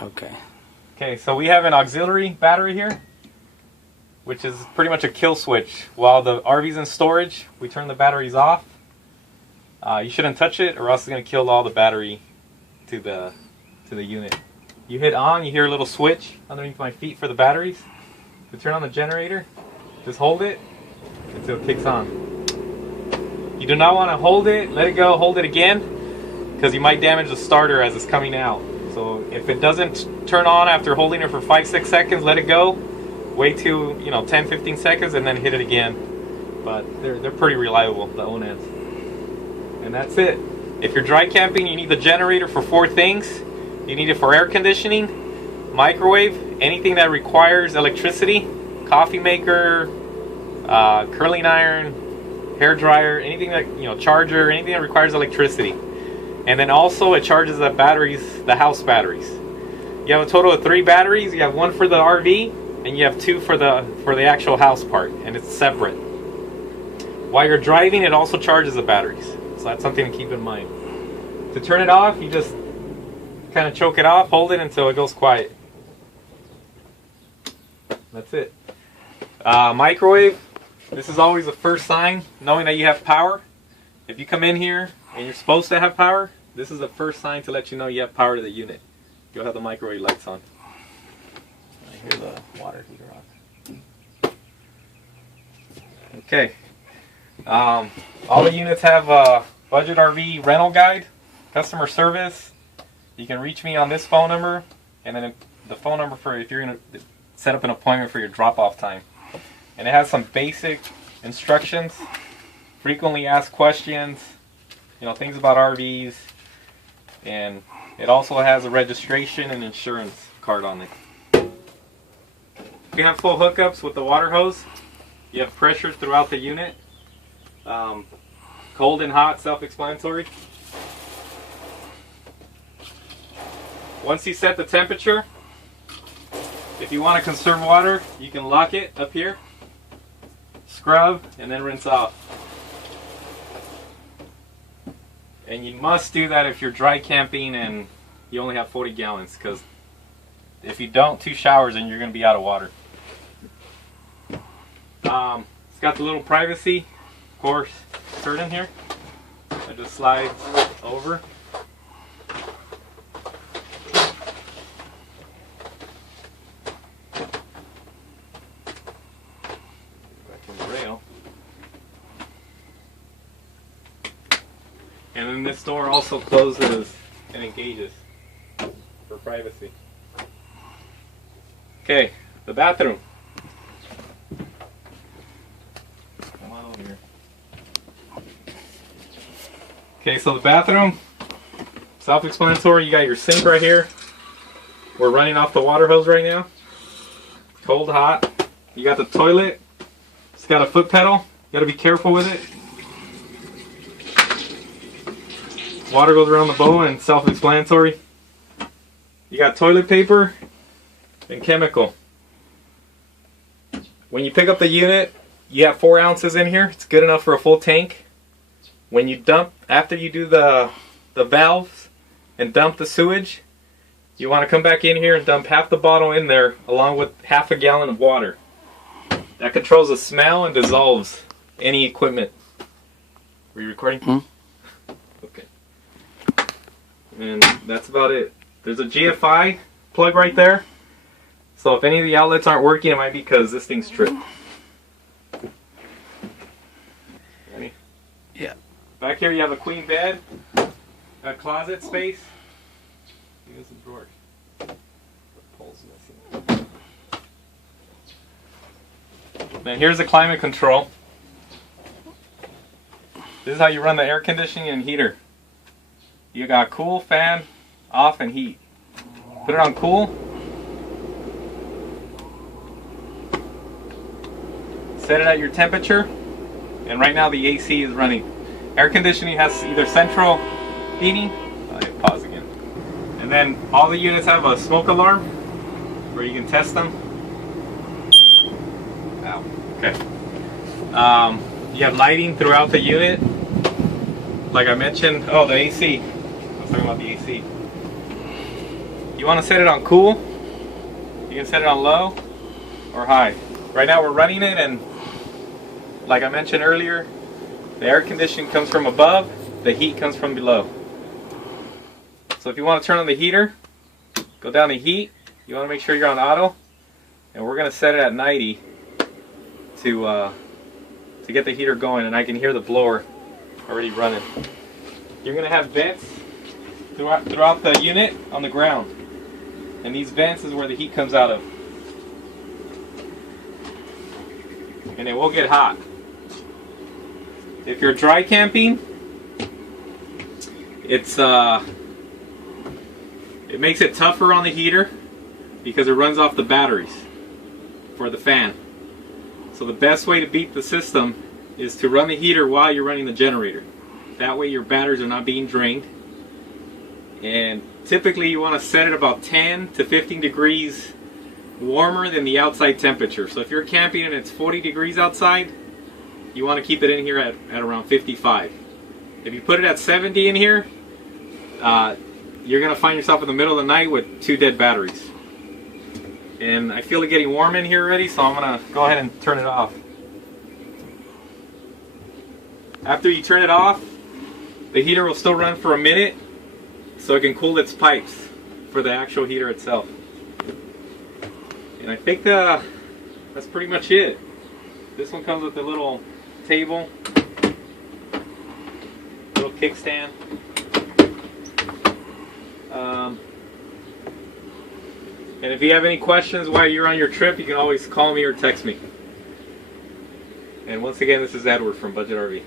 Okay. Okay, so we have an auxiliary battery here, which is pretty much a kill switch. While the RV's in storage, we turn the batteries off. You shouldn't touch it, or else it's going to kill all the battery to the unit. You hit on, you hear a little switch underneath my feet for the batteries. To turn on the generator, just hold it until it kicks on. You do not want to hold it, let it go, hold it again, because you might damage the starter as it's coming out. So if it doesn't turn on after holding it for 5-6 seconds, let it go. Wait till 10-15 seconds and then hit it again. But they're pretty reliable, the Oneds. And that's it. If you're dry camping, you need the generator for 4 things. You need it for air conditioning, microwave, anything that requires electricity, coffee maker, curling iron, hair dryer, anything that, charger, anything that requires electricity. And then also it charges the batteries, the house batteries. You have a total of 3 batteries. You have 1 for the RV and you have 2 for the actual house part, and it's separate. While you're driving, it also charges the batteries. So that's something to keep in mind. To turn it off, you just kind of choke it off, hold it until it goes quiet. That's it. Microwave. This is always the first sign, knowing that you have power. If you come in here and you're supposed to have power, this is the first sign to let you know you have power to the unit. You'll have the microwave lights on. I hear the water heater on. Okay. All the units have a budget RV rental guide, customer service. You can reach me on this phone number, and then the phone number for if you're going to set up an appointment for your drop-off time. And it has some basic instructions, frequently asked questions, things about RVs, and it also has a registration and insurance card on it. You have full hookups with the water hose. You have pressure throughout the unit. Cold and hot, self-explanatory. Once you set the temperature, if you want to conserve water, you can lock it up here, scrub, and then rinse off. And you must do that if you're dry camping and you only have 40 gallons, because if you don't, 2 showers and you're going to be out of water. It's got the little privacy, of course, curtain here. It just slides over. And then this door also closes and engages for privacy. Okay, the bathroom. Come on over here. Okay, so the bathroom, self-explanatory. You got your sink right here. We're running off the water hose right now. Cold, hot. You got the toilet. It's got a foot pedal. You got to be careful with it. Water goes around the bowl, and self-explanatory. You got toilet paper and chemical. When you pick up the unit, you have 4 ounces in here. It's good enough for a full tank. When you dump, after you do the valves and dump the sewage, you want to come back in here and dump half the bottle in there along with half a gallon of water. That controls the smell and dissolves any equipment. Were you recording? Mm-hmm. Okay. And that's about it. There's a GFI plug right there. So if any of the outlets aren't working, it might be because this thing's tripped. Ready? Yeah. Back here you have a queen bed, a closet space. Here's the drawer. The pole's missing. Then here's the climate control. This is how you run the air conditioning and heater. You got cool, fan, off, and heat. Put it on cool. Set it at your temperature. And right now the AC is running. Air conditioning has either central heating. Pause again. And then all the units have a smoke alarm where you can test them. Ow. Okay. You have lighting throughout the unit. Like I mentioned, the AC. I was talking about the AC. You want to set it on cool. You can set it on low or high. Right now we're running it, and like I mentioned earlier, the air conditioning comes from above, the heat comes from below. So if you want to turn on the heater, go down to heat. You want to make sure you're on auto, and we're going to set it at 90 to get the heater going, and I can hear the blower already running. You're going to have vents throughout the unit on the ground, and these vents is where the heat comes out of, and it will get hot. If you're dry camping, it makes it tougher on the heater because it runs off the batteries for the fan. So the best way to beat the system is to run the heater while you're running the generator. That way your batteries are not being drained. And typically you want to set it about 10 to 15 degrees warmer than the outside temperature. So if you're camping and it's 40 degrees outside, you want to keep it in here at around 55. If you put it at 70 in here, you're going to find yourself in the middle of the night with 2 dead batteries. And I feel it getting warm in here already, so I'm going to go ahead and turn it off. After you turn it off, the heater will still run for a minute so it can cool its pipes for the actual heater itself. And I think that's pretty much it. This one comes with a little table, little kickstand. And if you have any questions while you're on your trip, you can always call me or text me. And once again, this is Edward from Budget RV.